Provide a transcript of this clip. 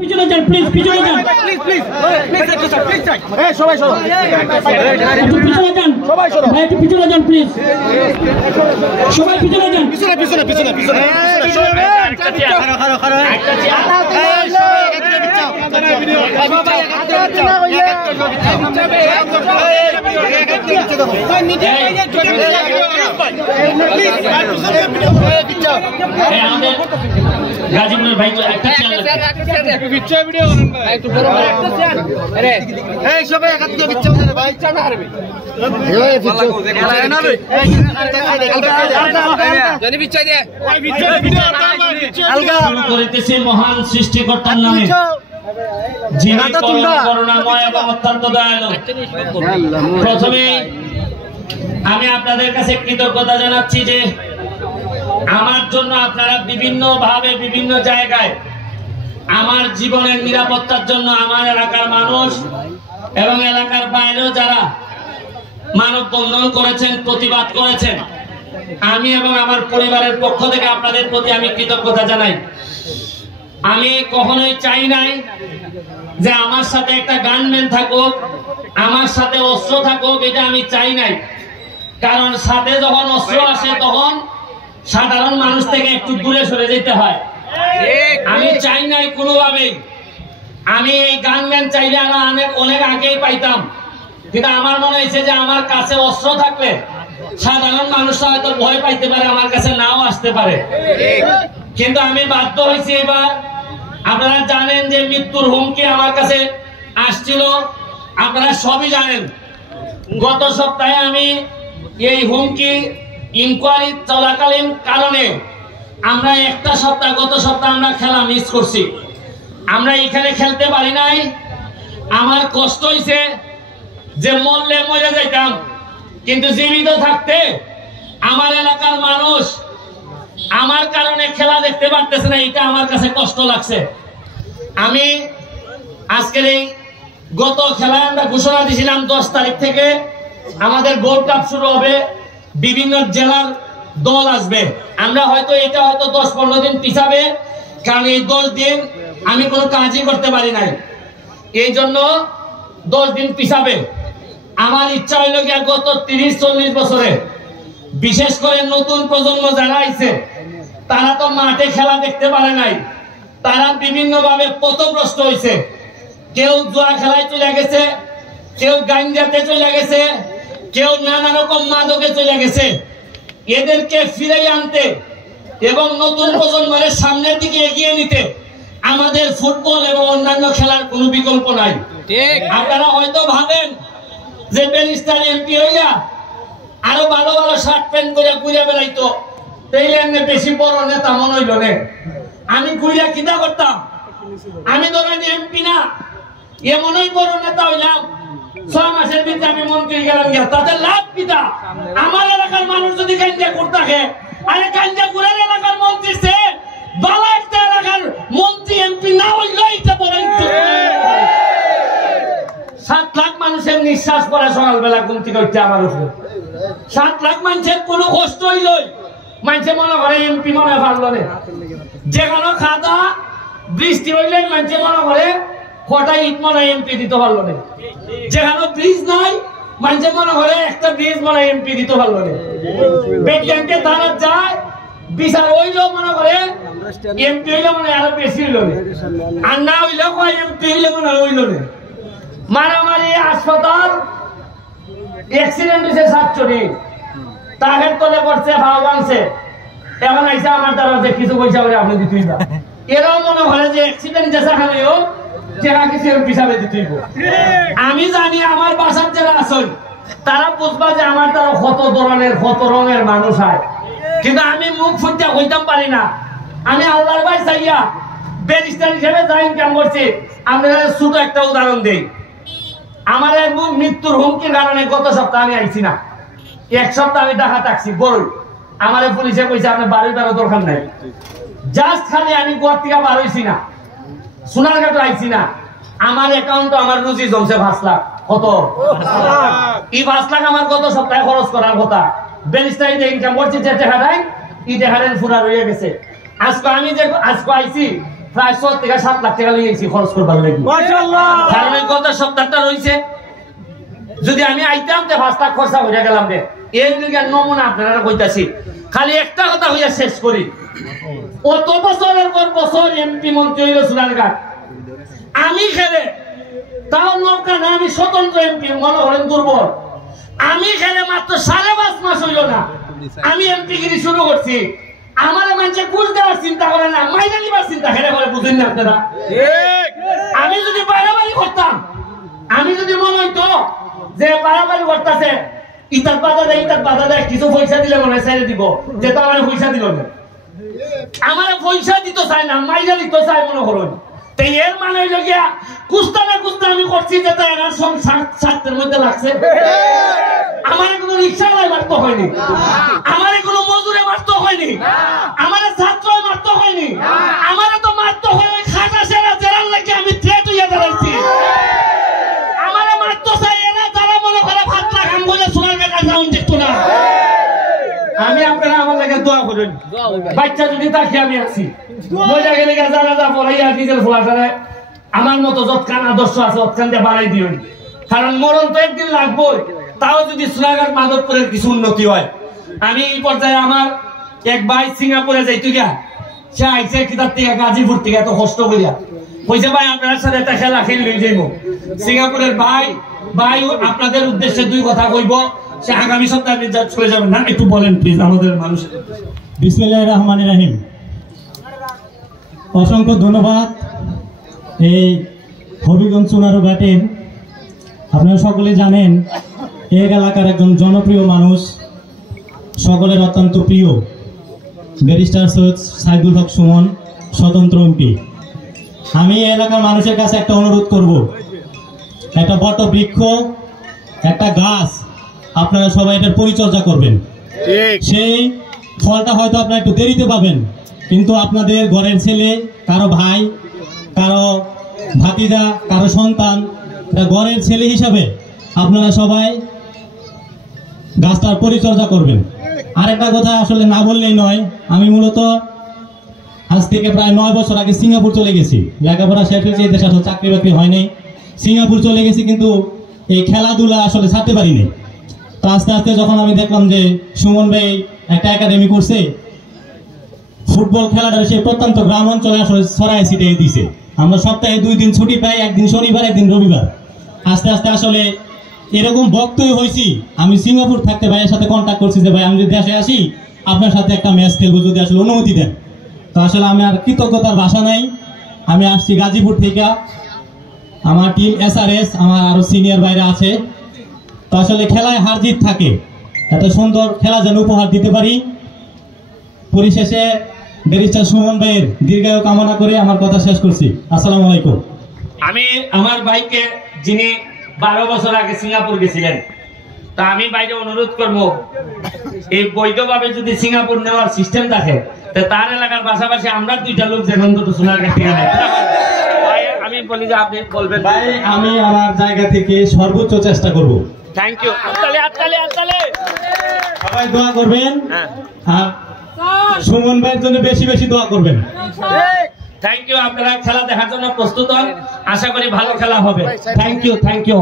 পিছনে যান প্লিজ, পিছনে যান প্লিজ এই সবাই সরো, একটু পিছনে যান সবাই সরো ভাই, একটু পিছনে যান প্লিজ, সবাই পিছনে যান। পিছনে পিছনে পিছনে পিছনে গাজীপুরের ভাই একটা ভিডিও একটু বড় আরে এই সবাই একাত্তর বিচ্ছা করে ভাই চানা হারবে এই বিচ্ছা না রে জানি বিচ্ছা দে ভাই বিচ্ছা ভিডিও আলগা শুরু করিতেছে মহান সৃষ্টিকর্তার নামে, যিনি করুণাময় এবং অত্যন্ত দয়ালু। প্রথমে আমি আপনাদের কাছে কৃতজ্ঞতা জানাচ্ছি যে আমার জন্য আপনারা বিভিন্ন ভাবে বিভিন্ন জায়গায় আমার জীবনের নিরাপত্তার জন্য আমার এলাকার মানুষ এবং এলাকার বাইরেও যারা মানববন্ধন করেছেন, প্রতিবাদ করেছেন, আমি এবং আমার পরিবারের পক্ষ থেকে আপনাদের প্রতি আমি কৃতজ্ঞতা জানাই। আমি কখনোই চাই নাই যে আমার সাথে একটা গানম্যান থাকুক, আমার সাথে অস্ত্র থাকুক, এটা আমি চাই নাই। কারণ সাথে যখন অস্ত্র আসে তখন সাধারণ মানুষ থেকে একটু দূরে সরে যেতে হয়। আমি চাই নাই কোনোভাবেই। আমি এই গানম্যান চাইলে অনেক আগেই পাইতাম, কিন্তু আমার মনে হয়েছে যে আমার কাছে অস্ত্র থাকলে সাধারণ মানুষরা হয়তো ভয় পাইতে পারে, আমার কাছে নাও আসতে পারে। কিন্তু আমি বাধ্য হয়েছি এবার। আপনারা জানেন যে মৃত্যুর হুমকি আমার কাছে আসছিল, আপনারা সবই জানেন। গত সপ্তাহে আমি এই হুমকি ইনকোয়ারি চলাকালীন কারণে আমরা গত সপ্তাহ আমরা খেলা মিস করছি, আমরা এখানে খেলতে পারি নাই। আমার কষ্ট হয়েছে যে মরলে মরে যাইতাম, কিন্তু জীবিত থাকতে আমার এলাকার মানুষ আমার কারণে খেলা দেখতে পারতেছে না, এটা আমার কাছে কষ্ট লাগছে। আমি আজকের এই গত খেলায় আমরা ঘোষণা দিয়েছিলাম 10 তারিখ থেকে আমাদের গোল্ড কাপ শুরু হবে, বিভিন্ন জেলার দল আসবে। আমরা হয়তো 10-15 দিন পিছাবে, কারণ এই 10 দিন আমি কোনো কাজই করতে পারি নাই, এই জন্য 10 দিন পিছাবে। আমার ইচ্ছা হইল কি গত 30-40 বছরে বিশেষ করে নতুন প্রজন্ম যারা আইছে তারা তো মাঠে খেলা দেখতে পারে নাই, তারা বিভিন্ন ভাবে পথভ্রষ্ট হয়েছে। কেউ জুয়া খেলায় চলে গেছে, কেউ গাঞ্জাতে চলে গেছে, কেউ নানা রকম মাদকে চলে গেছে। এদেরকে ফিরে আনতে এবং নতুন প্রজন্মের সামনের দিকে এগিয়ে নিতে আমাদের ফুটবল এবং অন্যান্য খেলার কোনো বিকল্প নাই। আপনারা হয়তো ভাবেন যে ব্যারিস্টার এমপি হইয়া আরো ভালো ভালো শার্ট প্যান্ট করে ঘুরে বেড়াইতো, তাইলে বেশি বড় নেতা মনে হইল না। আমি ঘুরিয়া কিনা করতাম, আমি ধরেন এমপি না, এমনই বড় নেতা হইলাম 6 মাসের ভিতরে আমি মন্ত্রী গেলাম, তাতে লাভ কিটা? আমার এলাকার মানুষ যদি গাঞ্জা করতে থাকে, আরে গাঞ্জা ঘুরের এলাকার মন্ত্রী সে বালা একটা এলাকার মন্ত্রী এমপি না হইল, এটা বড় 7 লাখ মানুষের নিঃশ্বাস পড়ে সকালবেলা ঘুম থেকে উঠতে আমার উপরে। 7 লাখ মানুষের কোনো কষ্ট হইল, মানুষে মনে করে এমপি মনে পারল না। যেখানে খাদা বৃষ্টি হইলে মানুষে মনে করে কটা ইট মনে এমপি দিতে পারলো না। যেখানে ব্রিজ নাই মানুষে মনে করে একটা ব্রিজ মনে এমপি দিতে পারলো না। বিজ্ঞানকে তারা যায় বিচার হইলেও মনে করে এমপি হইলে মনে আরো বেশি হইল না, আর না হইলেও এমপি হইলে মনে হইল না। মারামারি, হাসপাতাল, অ্যাক্সিডেন্ট হয়েছে 7 তাহের তলে পড়ছে, ভাও ভাঙছে, এখন আইসা আমার দ্বারা যে কিছু পয়সা করে আপনি দিতেই না। এরাও মনে করে যে অ্যাক্সিডেন্ট যেখানে হোক যেটা কিছু হিসাবে দিতেই। আমি জানি আমার বাসার যারা আছেন তারা বুঝবা যে আমার দ্বারা কত ধরনের কত রঙের মানুষ হয়, কিন্তু আমি মুখ ফুটতে হইতাম পারি না। আমি আল্লাহর ভাই চাইয়া ব্যারিস্টার হিসেবে যা ইনকাম করছি, আপনাদের ছোট একটা উদাহরণ দেই। আমার মৃত্যুর হুমকির কারণে গত সপ্তাহে আমি আইছি না, 1 সপ্তাহ আমি ঢাকা থাকছি বড়ই। আমার পুলিশে কইছে আপনি বাড়ি বেরো দরকার নাই, জাস্ট খালি আমি গোয়ার থেকে বার হইছি না, সোনারঘাট আইছি না, আমার অ্যাকাউন্টে আমার রুজি জমছে 5 লাখ। কত? এই 5 লাখ আমার গত সপ্তাহে খরচ করার কথা। ব্যারিস্টার ইনকাম করছি যে টাকা নাই, এই টাকা ফুরা রয়ে গেছে। আজকে আমি যে আজকে আইছি প্রায় 6 থেকে 7 লাখ টাকা লিয়েছি খরচ করবার লাগি। মাশাআল্লাহ। কারণ এই গত সপ্তাহটা রইছে, যদি আমি আইতাম তে 5 লাখ খরচা হইয়া গেলাম রে। এই লিগে নমুনা আপনারা কইতাছি, খালি একটা কথা হইয়া শেষ করি। অত বছরের পর বছর এমপি মন্ত্রী হইল সোনারঘাট, আমি খেলে তাও নৌকা না, আমি স্বতন্ত্র এমপি, মনে হলেন দুর্বল। আমি খেলে মাত্র 5.5 মাস হইল না আমি এমপি গিরি শুরু করছি। আমার মানুষে ঘুষ দেওয়ার চিন্তা করে না, মাইনা নিবার চিন্তা খেলে বলে, বুঝেন না আপনারা? আমি যদি বাড়াবাড়ি করতাম, আমি যদি মনে হইতো যে বাড়াবাড়ি করতেছে, ইটার বাধা দেয় কিছু পয়সা দিলে মনে ছেড়ে দিব, যে তো আমার পয়সা দিল না, আমার পয়সা দিত চাই না, মাইনা দিত চাই মনে করুন। তাই এর মানে হইল গিয়া কুস্তা না কুস্তা আমি করছি, যেটা এনার স্বার্থের মধ্যে লাগছে। আমার কোনো রিক্সাওয়ালায় মারতে হয়নি, আমার কোনো মজুরে মারতে হয়নি, আমার ছাত্র মারতে হয়নি, আমার তো মারতে হয় ওই খাটা সেরা জেরার লাগে আমি থ্রেট হইয়া দাঁড়াইছি। আমার মারতে চাই এরা যারা মনে করে ভাত না খাম বলে সোনার বেটা যাউন দেখতো না। আমি আপনারা আমার লাগে দোয়া করেন, বাচ্চা যদি তাকে আমি আছি মজা গেলে যারা যা পড়াইয়া নিজের ফোলাটারে আমার মতো যৎকান আদর্শ আছে অৎকান দিয়ে বাড়াই দিও, কারণ মরণ তো একদিন লাগবোই। তাও যদি সোনারঘাট মাধবপুরের কিছু উন্নতি হয়। আমি এই পর্যায়ে আমার এক ভাই সিঙ্গাপুরে যাইতো গিয়া, সে আইসে কিতাব থেকে গাজীপুর থেকে এত কষ্ট করিয়া কইছে ভাই আপনার সাথে একটা খেলা খেললে যাইব। সিঙ্গাপুরের ভাই আপনাদের উদ্দেশ্যে 2 কথা কইব, সে আগামী সপ্তাহে চলে যাবেন না, একটু বলেন প্লিজ আমাদের মানুষ। বিসমিল্লাহির রহমানির রহিম। অসংখ্য ধন্যবাদ। এই হবিগঞ্জ সোনারঘাটের আপনারা সকলে জানেন, এই এলাকার একজন জনপ্রিয় মানুষ, সকলের অত্যন্ত প্রিয় ব্যারিস্টার সৈয়দ সাইদুল হক সুমন, স্বতন্ত্র এমপি। আমি এই এলাকার মানুষের কাছে একটা অনুরোধ করব, একটা বট বৃক্ষ, একটা গাছ, আপনারা সবাই এটার পরিচর্যা করবেন। সেই ফলটা হয়তো আপনারা একটু দেরিতে পাবেন, কিন্তু আপনাদের ঘরের ছেলে, কারো ভাই, কারো ভাতিজা, কারো সন্তান, ঘরের ছেলে হিসাবে আপনারা সবাই গাছটার পরিচর্যা করবেন। আরেকটা কথা আসলে না বললেই নয়, আমি মূলত আজ থেকে প্রায় 9 বছর আগে সিঙ্গাপুর চলে গেছি। লেখাপড়া শেষ হয়েছে, দেশে আসলে চাকরি বাকরি হয়নি, সিঙ্গাপুর চলে গেছি, কিন্তু এই খেলাধুলা আসলে ছাড়তে পারিনি। তো আস্তে আস্তে যখন আমি দেখলাম যে সুমন ভাই একটা একাডেমি করছে, ফুটবল খেলাটা সে প্রত্যন্ত গ্রাম অঞ্চলে আসলে ছড়াই ছিটিয়ে দিছে। আমরা সপ্তাহে 2 দিন ছুটি পাই, একদিন শনিবার একদিন রবিবার। আস্তে আস্তে আসলে এরকম বক্তই হয়েছি। আমি সিঙ্গাপুর থাকতে ভাইয়ের সাথে কন্ট্যাক্ট করছি যে ভাই আমি যদি দেশে আসি আপনার সাথে একটা ম্যাচ খেলবো, যদি আসলে অনুমতি দেন। তো আসলে আমি আর কৃতজ্ঞতার ভাষা নাই। আমি আসছি গাজীপুর থেকে, আমার টিম SRS, আমার আরো সিনিয়র বাইরে আছে। তো আসলে খেলায় হার জিত থাকে, এত সুন্দর খেলা যেন উপহার দিতে পারি। পরিশেষে ব্যারিস্টার সুমন ভাইয়ের দীর্ঘায়ু কামনা করে আমার কথা শেষ করছি। আসসালামু আলাইকুম। আমি আমার ভাইকে, যিনি 12 বছর আগে সিঙ্গাপুর গেছিলেন, তা আমি বাইরে অনুরোধ করবো, এই বৈধভাবে যদি সিঙ্গাপুর নেওয়ার সিস্টেম থাকে, তার এলাকার পাশাপাশি আমরা 2টা লোক যেন অন্তত সোনারঘাট থেকে নেয়। আমি বলি যে আপনি বলবেন। ভাই আমি আমার জায়গা থেকে সর্বোচ্চ চেষ্টা করব। Thank you. সবাই দোয়া করবেন, আর সুমন ভাইয়ের জন্য বেশি বেশি দোয়া করবেন। Thank you. আপনারা খেলা দেখার জন্য প্রস্তুত হন, আশা করি ভালো খেলা হবে। Thank you.